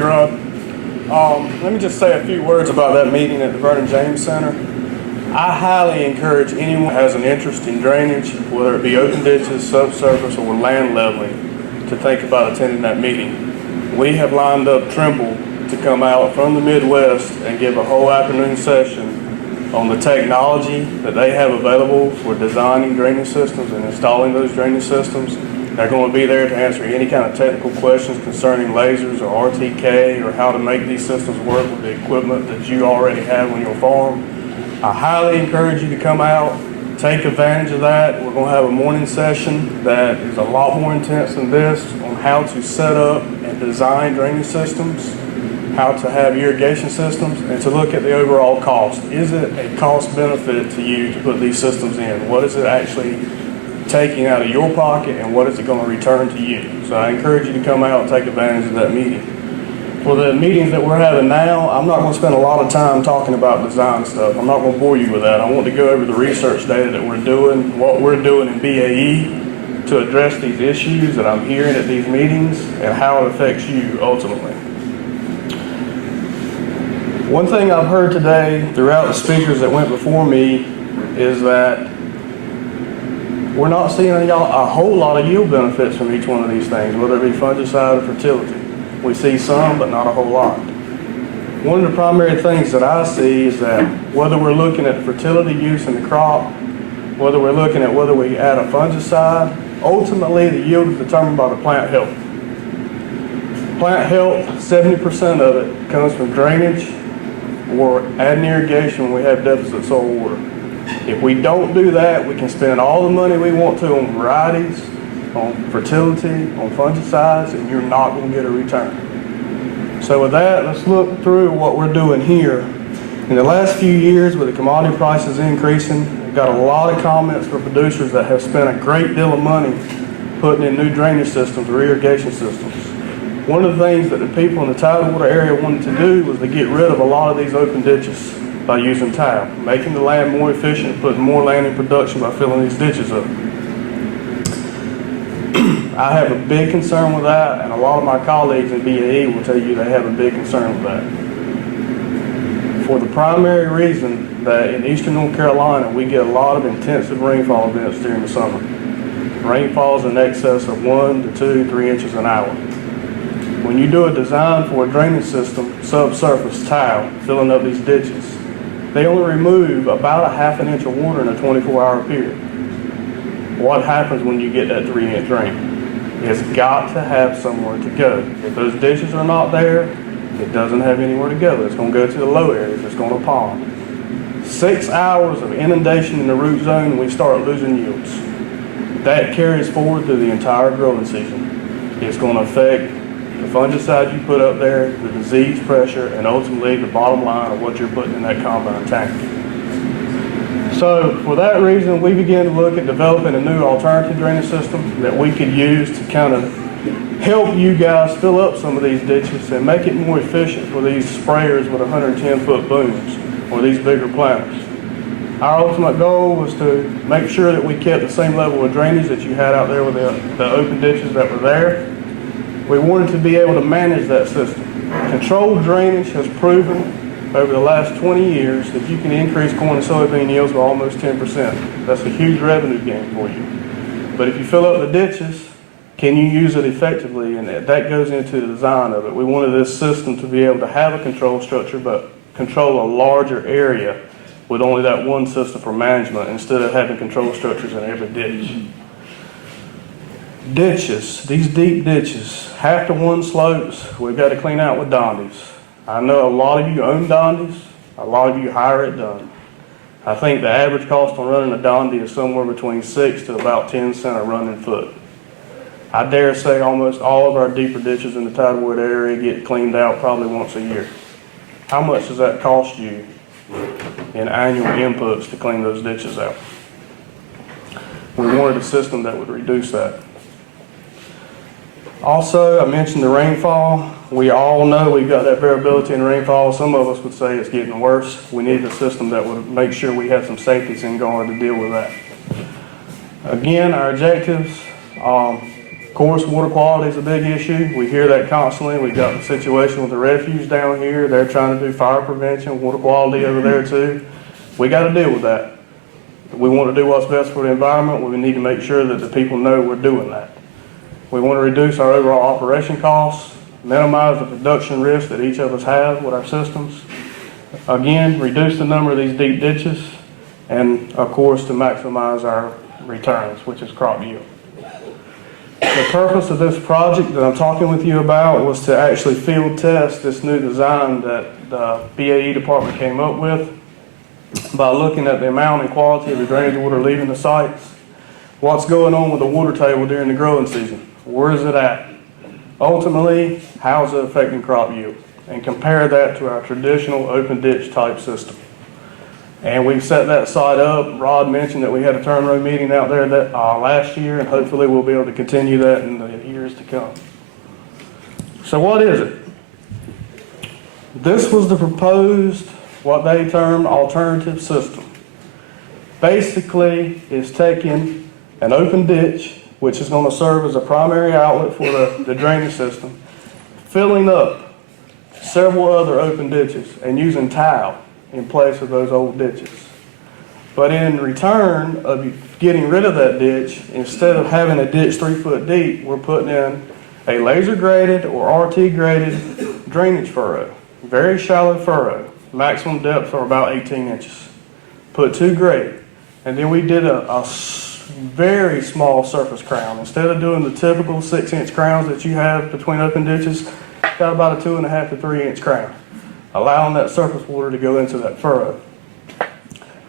you, Rod. Let me just say a few words about that meeting at the Vernon James Center. I highly encourage anyone who has an interest in drainage, whether it be open ditches, subsurface, or land leveling, to think about attending that meeting. We have lined up Trimble to come out from the Midwest and give a whole afternoon session on the technology that they have available for designing drainage systems and installing those drainage systems. They're going to be there to answer any kind of technical questions concerning lasers or RTK or how to make these systems work with the equipment that you already have on your farm. I highly encourage you to come out, take advantage of that. We're going to have a morning session that is a lot more intense than this on how to set up and design drainage systems, how to have irrigation systems, and to look at the overall cost. Is it a cost benefit to you to put these systems in? What is it actually taking out of your pocket, and what is it going to return to you? So I encourage you to come out and take advantage of that meeting. For the meetings that we're having now, I'm not going to spend a lot of time talking about design stuff. I'm not going to bore you with that. I want to go over the research data that we're doing, what we're doing in BAE to address these issues that I'm hearing at these meetings and how it affects you ultimately. One thing I've heard today throughout the speakers that went before me is that we're not seeing a whole lot of yield benefits from each one of these things, whether it be fungicide or fertility. We see some, but not a whole lot. One of the primary things that I see is that whether we're looking at fertility use in the crop, whether we're looking at whether we add a fungicide, ultimately the yield is determined by the plant health. Plant health, 70% of it comes from drainage or adding irrigation when we have deficit soil water. If we don't do that, we can spend all the money we want to on varieties, on fertility, on fungicides, and you're not going to get a return. So with that, let's look through what we're doing here. In the last few years, with the commodity prices increasing, we've got a lot of comments from producers that have spent a great deal of money putting in new drainage systems or irrigation systems. One of the things that the people in the Tidewater area wanted to do was to get rid of a lot of these open ditches by using tile, making the land more efficient, putting more land in production by filling these ditches up. I have a big concern with that, and a lot of my colleagues in BAE will tell you they have a big concern with that. For the primary reason that in eastern North Carolina, we get a lot of intensive rainfall events during the summer. Rainfalls in excess of 1 to 2, 3 inches an hour. When you do a design for a drainage system, subsurface tile, filling up these ditches, they only remove about a ½ inch of water in a 24-hour period. What happens when you get that 3-inch rain? It's got to have somewhere to go. If those ditches are not there, it doesn't have anywhere to go. It's going to go to the low areas. It's going to pond. 6 hours of inundation in the root zone and we start losing yields. That carries forward through the entire growing season. It's going to affect the fungicide you put up there, the disease pressure, and ultimately the bottom line of what you're putting in that combine tank. So for that reason, we began to look at developing a new alternative drainage system that we could use to kind of help you guys fill up some of these ditches and make it more efficient for these sprayers with 110-foot booms or these bigger planters. Our ultimate goal was to make sure that we kept the same level of drainage that you had out there with the open ditches that were there. We wanted to be able to manage that system. Controlled drainage has proven over the last 20 years that you can increase corn and soybean yields by almost 10%. That's a huge revenue gain for you. But if you fill up the ditches, can you use it effectively? And that goes into the design of it. We wanted this system to be able to have a control structure, but control a larger area with only that one system for management instead of having control structures in every ditch. Ditches, these deep ditches, 1/2 to 1 slopes, we've got to clean out with Dondies. I know a lot of you own Dondies, a lot of you hire it done. I think the average cost on running a Dondie is somewhere between 6 to about 10 cents a running foot. I dare say almost all of our deeper ditches in the Tidewater area get cleaned out probably once a year. How much does that cost you in annual inputs to clean those ditches out? We wanted a system that would reduce that. Also, I mentioned the rainfall. We all know we've got that variability in rainfall. Some of us would say it's getting worse. We need a system that would make sure we have some safeties in guard to deal with that. Again, our objectives, course, water quality is a big issue. We hear that constantly. We've got the situation with the refuge down here. They're trying to do fire prevention, water quality over there too. We got to deal with that. We want to do what's best for the environment. We need to make sure that the people know we're doing that. We want to reduce our overall operation costs, minimize the production risk that each of us have with our systems. Again, reduce the number of these deep ditches, and of course to maximize our returns, which is crop yield. The purpose of this project that I'm talking with you about was to actually field test this new design that the BAE department came up with by looking at the amount and quality of the drainage water leaving the sites, what's going on with the water table during the growing season, where is it at, ultimately how is it affecting crop yield, and compare that to our traditional open ditch type system. And we've set that site up. Rod mentioned that we had a turn row meeting out there last year, and hopefully we'll be able to continue that in the years to come. So what is it? This was the proposed, what they termed alternative system. Basically, it's taking an open ditch, which is going to serve as a primary outlet for the drainage system, filling up several other open ditches and using tile in place of those old ditches. But in return of getting rid of that ditch, instead of having a ditch 3 foot deep, we're putting in a laser graded or RT graded drainage furrow. Very shallow furrow, maximum depth of about 18 inches. Put 2 grade. And then we did a very small surface crown. Instead of doing the typical 6-inch crowns that you have between open ditches, got about a 2.5 to 3 inch crown, allowing that surface water to go into that furrow.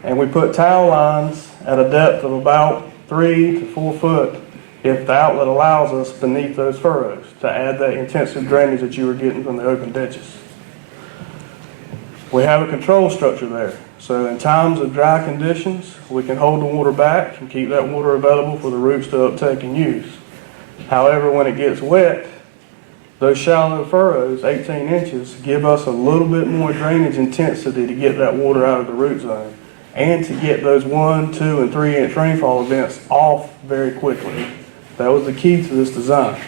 And we put towel lines at a depth of about 3 to 4 foot if the outlet allows us beneath those furrows to add that intensive drainage that you were getting from the open ditches. We have a control structure there. So in times of dry conditions, we can hold the water back and keep that water available for the roots to uptake and use. However, when it gets wet, those shallow furrows, 18 inches, give us a little bit more drainage intensity to get that water out of the root zone and to get those 1, 2, and 3 inch rainfall events off very quickly. That was the key to this design.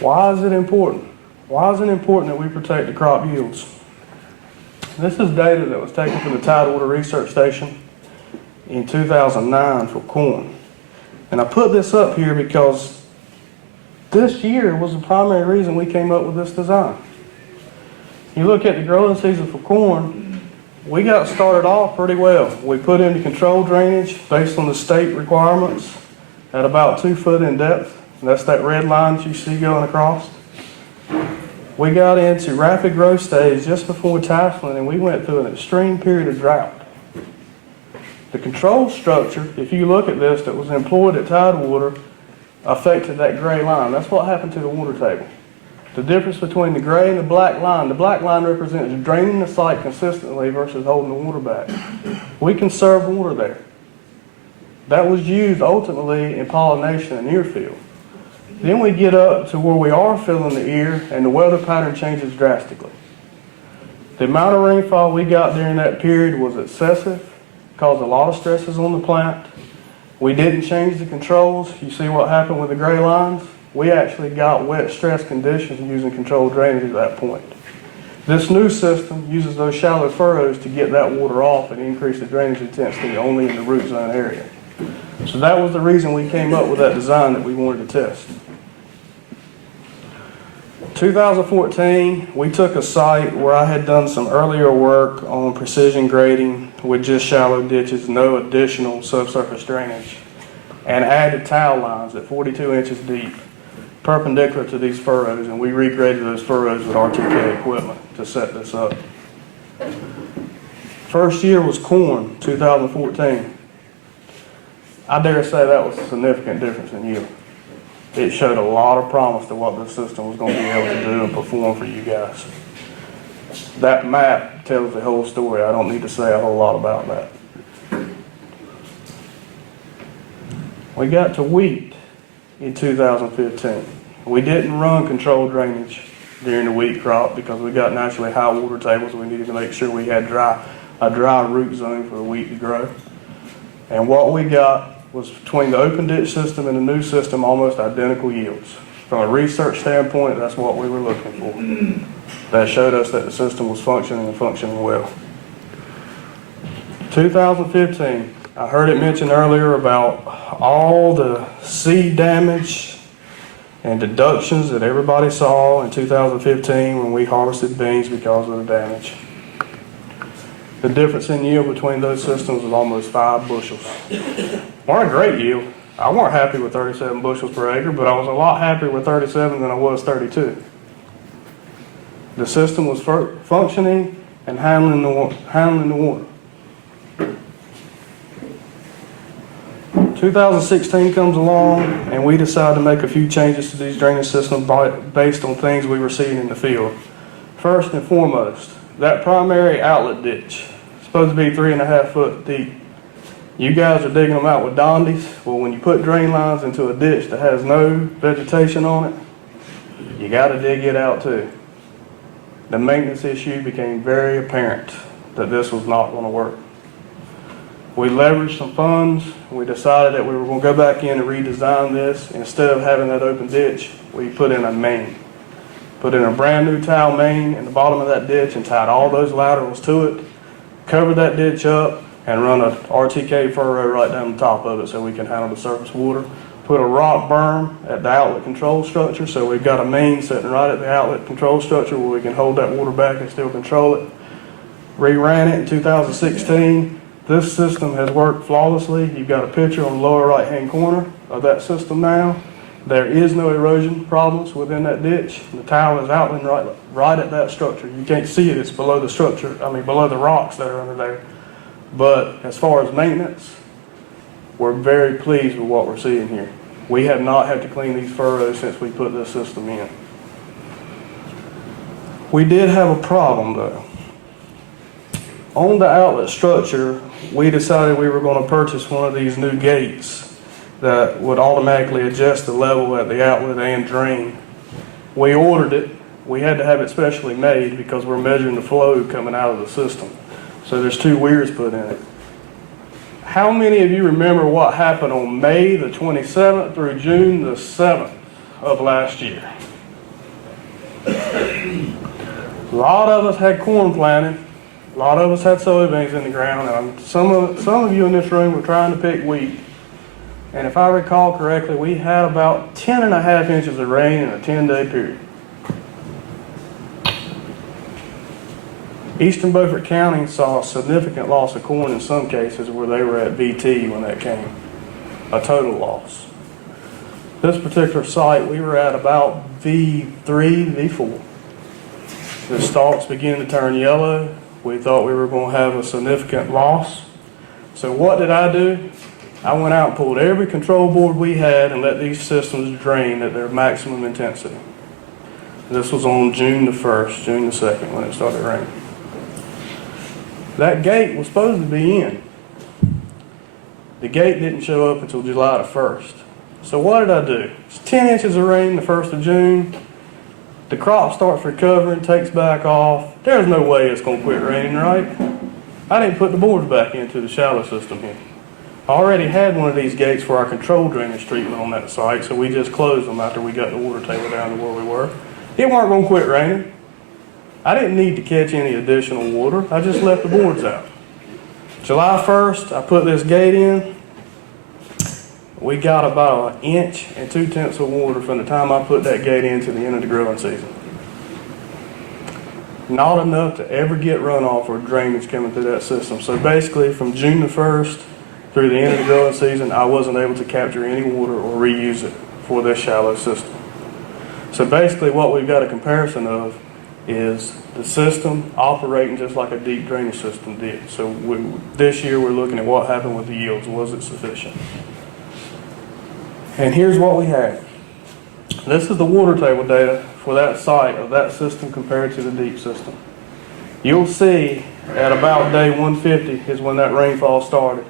Why is it important? Why is it important that we protect the crop yields? This is data that was taken from the Tidewater Research Station in 2009 for corn. And I put this up here because this year was the primary reason we came up with this design. You look at the growing season for corn, we got started off pretty well. We put in controlled drainage based on the state requirements at about 2 foot in depth. And that's that red line that you see going across. We got into rapid growth stage just before tasseling, and we went through an extreme period of drought. The control structure, if you look at this, that was employed at Tidewater, affected that gray line. That's what happened to the water table. The difference between the gray and the black line represents draining the site consistently versus holding the water back. We conserve water there. That was used ultimately in pollination and ear field. Then we get up to where we are filling the ear and the weather pattern changes drastically. The amount of rainfall we got during that period was excessive, caused a lot of stresses on the plant. We didn't change the controls. You see what happened with the gray lines? We actually got wet stress conditions using controlled drainage at that point. This new system uses those shallow furrows to get that water off and increase the drainage intensity only in the root zone area. So that was the reason we came up with that design that we wanted to test. 2014, we took a site where I had done some earlier work on precision grading with just shallow ditches, no additional subsurface drainage, and added towel lines at 42 inches deep, perpendicular to these furrows, and we regraded those furrows with RTK equipment to set this up. First year was corn, 2014. I dare say that was a significant difference in yield. It showed a lot of promise to what this system was going to be able to do and perform for you guys. That map tells the whole story. I don't need to say a whole lot about that. We got to wheat in 2015. We didn't run controlled drainage during the wheat crop because we got naturally high water tables. We needed to make sure we had a dry root zone for the wheat to grow. And what we got was between the open ditch system and the new system, almost identical yields. From a research standpoint, that's what we were looking for. That showed us that the system was functioning and functioning well. 2015, I heard it mentioned earlier about all the seed damage and deductions that everybody saw in 2015 when we harvested beans because of the damage. The difference in yield between those systems was almost 5 bushels. Weren't a great yield. I weren't happy with 37 bushels per acre, but I was a lot happier with 37 than I was 32. The system was functioning and handling the water. 2016 comes along, and we decide to make a few changes to these drainage systems based on things we were seeing in the field. First and foremost, that primary outlet ditch, supposed to be 3.5 foot deep. You guys are digging them out with Dondies. Well, when you put drain lines into a ditch that has no vegetation on it, you got to dig it out too. The maintenance issue became very apparent that this was not going to work. We leveraged some funds. We decided that we were going to go back in and redesign this. Instead of having that open ditch, we put in a main. Put in a brand new tile main in the bottom of that ditch and tied all those laterals to it, covered that ditch up, and run a RTK furrow right down the top of it so we can handle the surface water. Put a rock berm at the outlet control structure, so we've got a main sitting right at the outlet control structure where we can hold that water back and still control it. Reran it in 2016. This system has worked flawlessly. You've got a picture on the lower right hand corner of that system now. There is no erosion problems within that ditch. The tile is outlined right at that structure. You can't see it, it's below the structure, below the rocks that are under there. But as far as maintenance, we're very pleased with what we're seeing here. We have not had to clean these furrows since we put this system in. We did have a problem though. On the outlet structure, we decided we were going to purchase one of these new gates that would automatically adjust the level at the outlet and drain. We ordered it. We had to have it specially made because we're measuring the flow coming out of the system. So there's 2 weirs put in it. How many of you remember what happened on May the 27th through June the 7th of last year? A lot of us had corn planted. A lot of us had soybeans in the ground, and some of you in this room were trying to pick wheat. And if I recall correctly, we had about 10.5 inches of rain in a 10-day period. Eastern Beaufort County saw a significant loss of corn in some cases where they were at VT when that came, a total loss. This particular site, we were at about V3, V4. The stalks began to turn yellow. We thought we were going to have a significant loss. So what did I do? I went out and pulled every control board we had and let these systems drain at their maximum intensity. This was on June the 1st, June the 2nd when it started raining. That gate was supposed to be in. The gate didn't show up until July the 1st. So what did I do? It's 10 inches of rain the 1st of June. The crop starts recovering, takes back off. There's no way it's going to quit raining, right? I didn't put the boards back into the shallow system here. I already had one of these gates for our controlled drainage treatment on that site, so we just closed them after we got the water table down to where we were. It weren't going to quit raining. I didn't need to catch any additional water. I just left the boards out. July 1st, I put this gate in. We got about 1 inch and 2/10 of water from the time I put that gate in to the end of the growing season. Not enough to ever get runoff or drainage coming through that system. So basically from June the 1st through the end of the growing season, I wasn't able to capture any water or reuse it for this shallow system. So basically what we've got a comparison of is the system operating just like a deep drainage system did. So this year we're looking at what happened with the yields. Was it sufficient? And here's what we had. This is the water table data for that site of that system compared to the deep system. You'll see at about day 150 is when that rainfall started.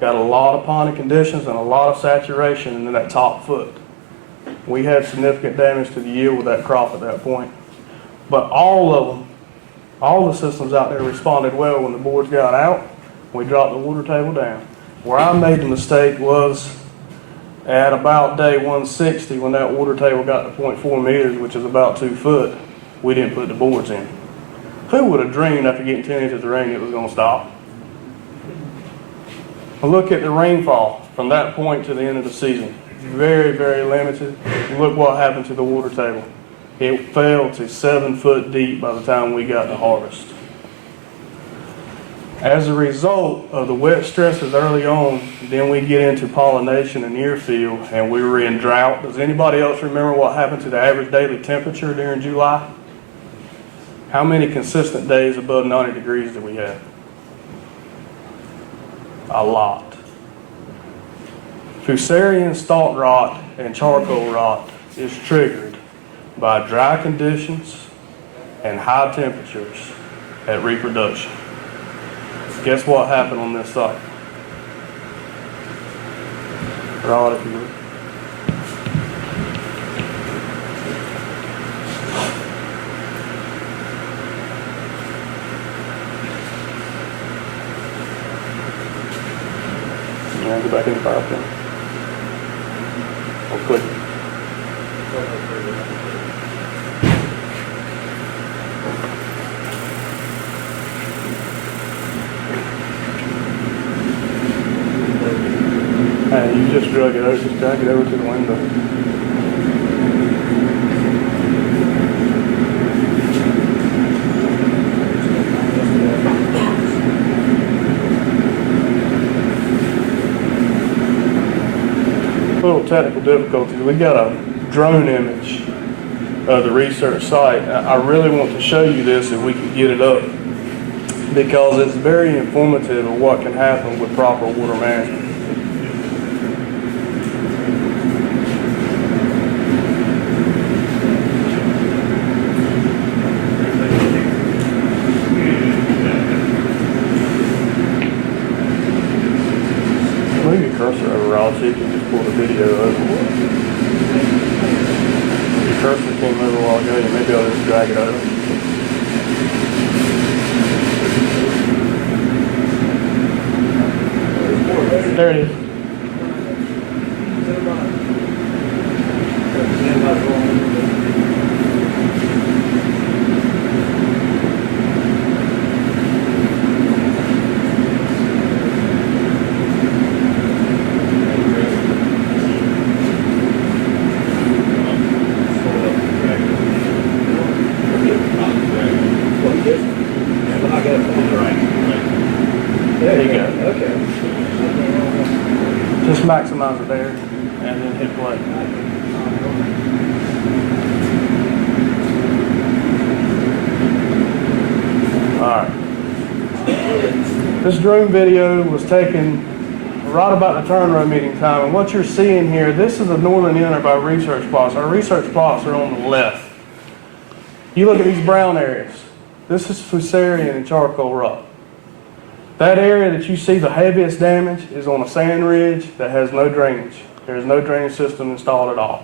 Got a lot of ponding conditions and a lot of saturation in that top foot. We had significant damage to the yield with that crop at that point. But all of them, all the systems out there responded well when the boards got out. We dropped the water table down. Where I made the mistake was at about day 160, when that water table got to 0.4 meters, which is about 2 foot, we didn't put the boards in. Who would have dreamed after getting 10 inches of rain it was going to stop? Well, look at the rainfall from that point to the end of the season. Very, very limited. Look what happened to the water table. It fell to 7 foot deep by the time we got to harvest. As a result of the wet stresses early on, then we get into pollination and near field, and we were in drought. Does anybody else remember what happened to the average daily temperature during July? How many consistent days above 90 degrees did we have? A lot. Fusarium stalk rot and charcoal rot is triggered by dry conditions and high temperatures at reproduction. Guess what happened on this site? Rod, if you would. Yeah, go back in the fire pin. Or click it. And you just drag it over to the window. Little technical difficulties. We got a drone image of the research site. I really want to show you this if we can get it up, because it's very informative of what can happen with proper water management. Move your cursor over, Rod, so you can just pull the video over. Your cursor came over a while ago, maybe I'll just drag it over. There it is. There you go. Okay. Just maximize it there and then hit play. Alright. This drone video was taken right about the turn row meeting time, and what you're seeing here, this is the northern end of our research plots. Our research plots are on the left. You look at these brown areas. This is fusarium and charcoal rot. That area that you see the heaviest damage is on a sand ridge that has no drainage. There is no drainage system installed at all.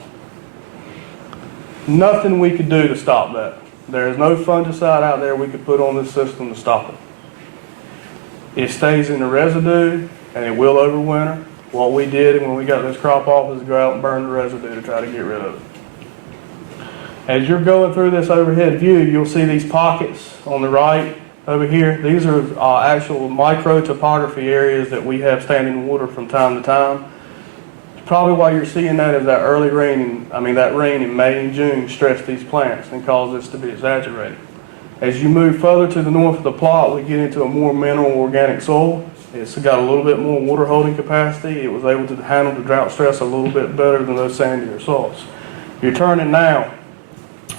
Nothing we could do to stop that. There is no fungicide out there we could put on this system to stop it. It stays in the residue and it will overwinter. What we did when we got this crop off is go out and burn the residue to try to get rid of it. As you're going through this overhead view, you'll see these pockets on the right over here. These are actual micro topography areas that we have standing water from time to time. Probably why you're seeing that is that early rain, that rain in May and June stressed these plants and caused this to be exaggerated. As you move further to the north of the plot, we get into a more mineral organic soil. It's got a little bit more water holding capacity. It was able to handle the drought stress a little bit better than those sandier soils. You're turning now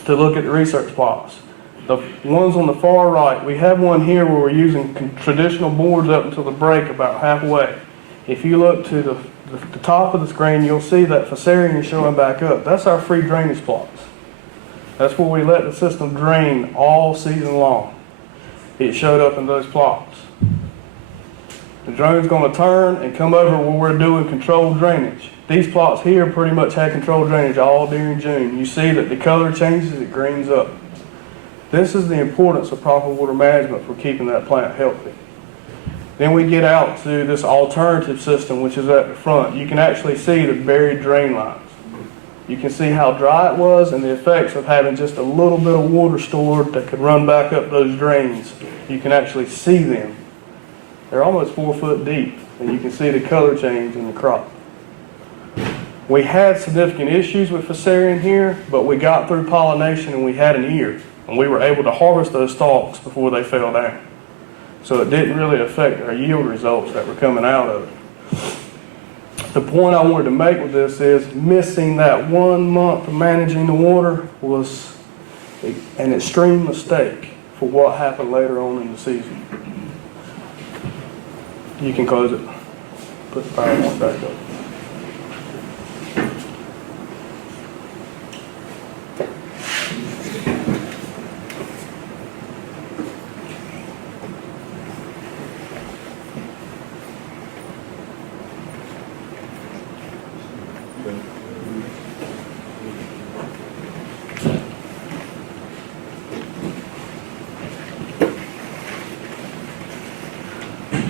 to look at the research plots. The ones on the far right, we have one here where we're using traditional boards up until the break about halfway. If you look to the top of the screen, you'll see that fusarium is showing back up. That's our free drainage plots. That's where we let the system drain all season long. It showed up in those plots. The drone's going to turn and come over where we're doing controlled drainage. These plots here pretty much had controlled drainage all during June. You see that the color changes, it greens up. This is the importance of proper water management for keeping that plant healthy. Then we get out to this alternative system, which is at the front. You can actually see the buried drain lines. You can see how dry it was and the effects of having just a little bit of water stored that could run back up those drains. You can actually see them. They're almost 4 foot deep, and you can see the color change in the crop. We had significant issues with Fusarium here, but we got through pollination and we had an ear, and we were able to harvest those stalks before they fell down. So it didn't really affect our yield results that were coming out of it. The point I wanted to make with this is missing that 1 month of managing the water was an extreme mistake for what happened later on in the season. You can close it. Put the PowerPoint back up.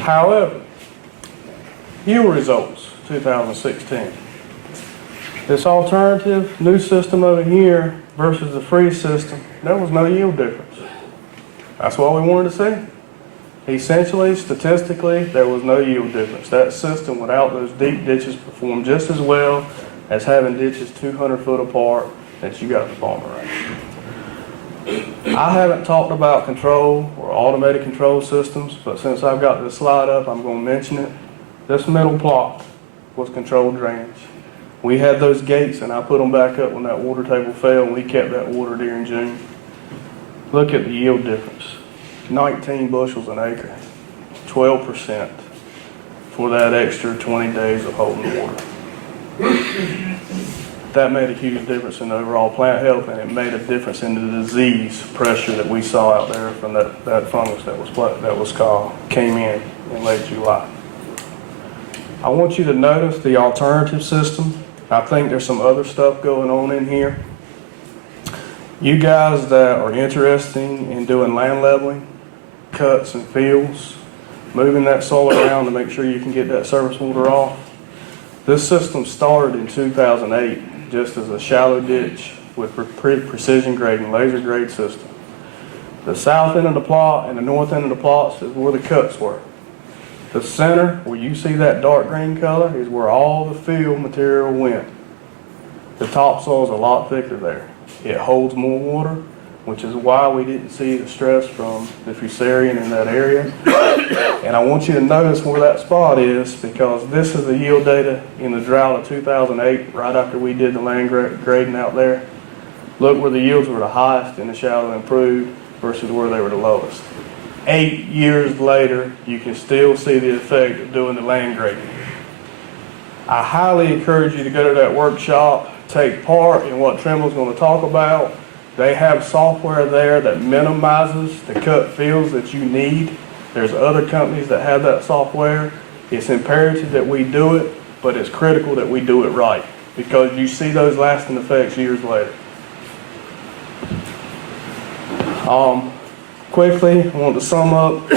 However, yield results 2016. This alternative new system over here versus the freeze system, there was no yield difference. That's what we wanted to see. Essentially, statistically, there was no yield difference. That system without those deep ditches performed just as well as having ditches 200 foot apart that you got the farmer right. I haven't talked about control or automated control systems, but since I've got this slide up, I'm going to mention it. This middle plot was controlled drainage. We had those gates, and I put them back up when that water table fell, and we kept that water during June. Look at the yield difference. 19 bushels an acre, 12% for that extra 20 days of holding water. That made a huge difference in the overall plant health, and it made a difference in the disease pressure that we saw out there from that fungus came in late July. I want you to notice the alternative system. I think there's some other stuff going on in here. You guys that are interested in doing land leveling, cuts and fills, moving that soil around to make sure you can get that surface water off. This system started in 2008 just as a shallow ditch with precision grading, laser grade system. The south end of the plot and the north end of the plots is where the cuts were. The center, where you see that dark green color, is where all the fill material went. The topsoil is a lot thicker there. It holds more water, which is why we didn't see the stress from the Fusarium in that area. And I want you to notice where that spot is, because this is the yield data in the drought of 2008, right after we did the land grading out there. Look where the yields were the highest in the shallow improved versus where they were the lowest. 8 years later, you can still see the effect of doing the land grading. I highly encourage you to go to that workshop, take part in what Trimble's going to talk about. They have software there that minimizes the cut fills that you need. There's other companies that have that software. It's imperative that we do it, but it's critical that we do it right, because you see those lasting effects years later. Quickly, I want to sum up.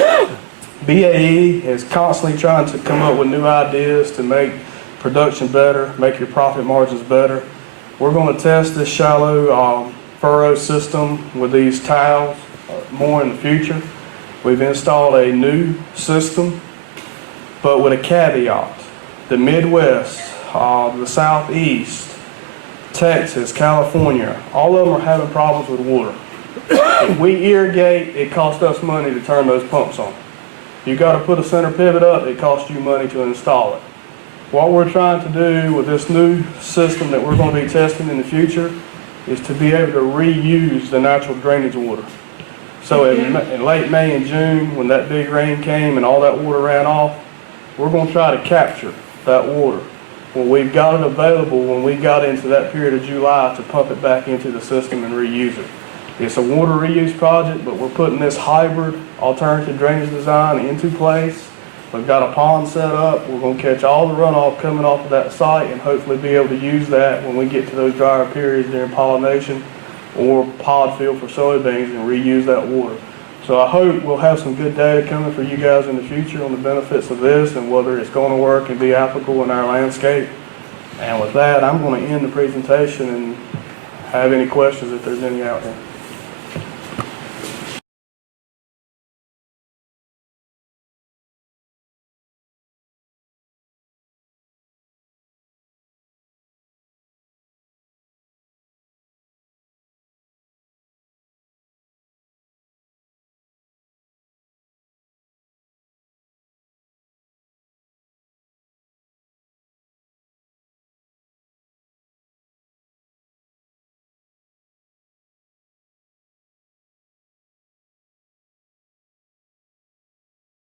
BAE is constantly trying to come up with new ideas to make production better, make your profit margins better. We're going to test this shallow furrow system with these tiles more in the future. We've installed a new system, but with a caveat. The Midwest, the Southeast, Texas, California, all of them are having problems with water. If we irrigate, it costs us money to turn those pumps on. You got to put a center pivot up, it costs you money to install it. What we're trying to do with this new system that we're going to be testing in the future is to be able to reuse the natural drainage water. So in late May and June, when that big rain came and all that water ran off, we're going to try to capture that water. When we've got it available, when we got into that period of July, to pump it back into the system and reuse it. It's a water reuse project, but we're putting this hybrid alternative drainage design into place. We've got a pond set up. We're going to catch all the runoff coming off of that site and hopefully be able to use that when we get to those drier periods during pollination or pod fill for soybeans and reuse that water. So I hope we'll have some good data coming for you guys in the future on the benefits of this and whether it's going to work and be applicable in our landscape. And with that, I'm going to end the presentation and have any questions if there's any out there.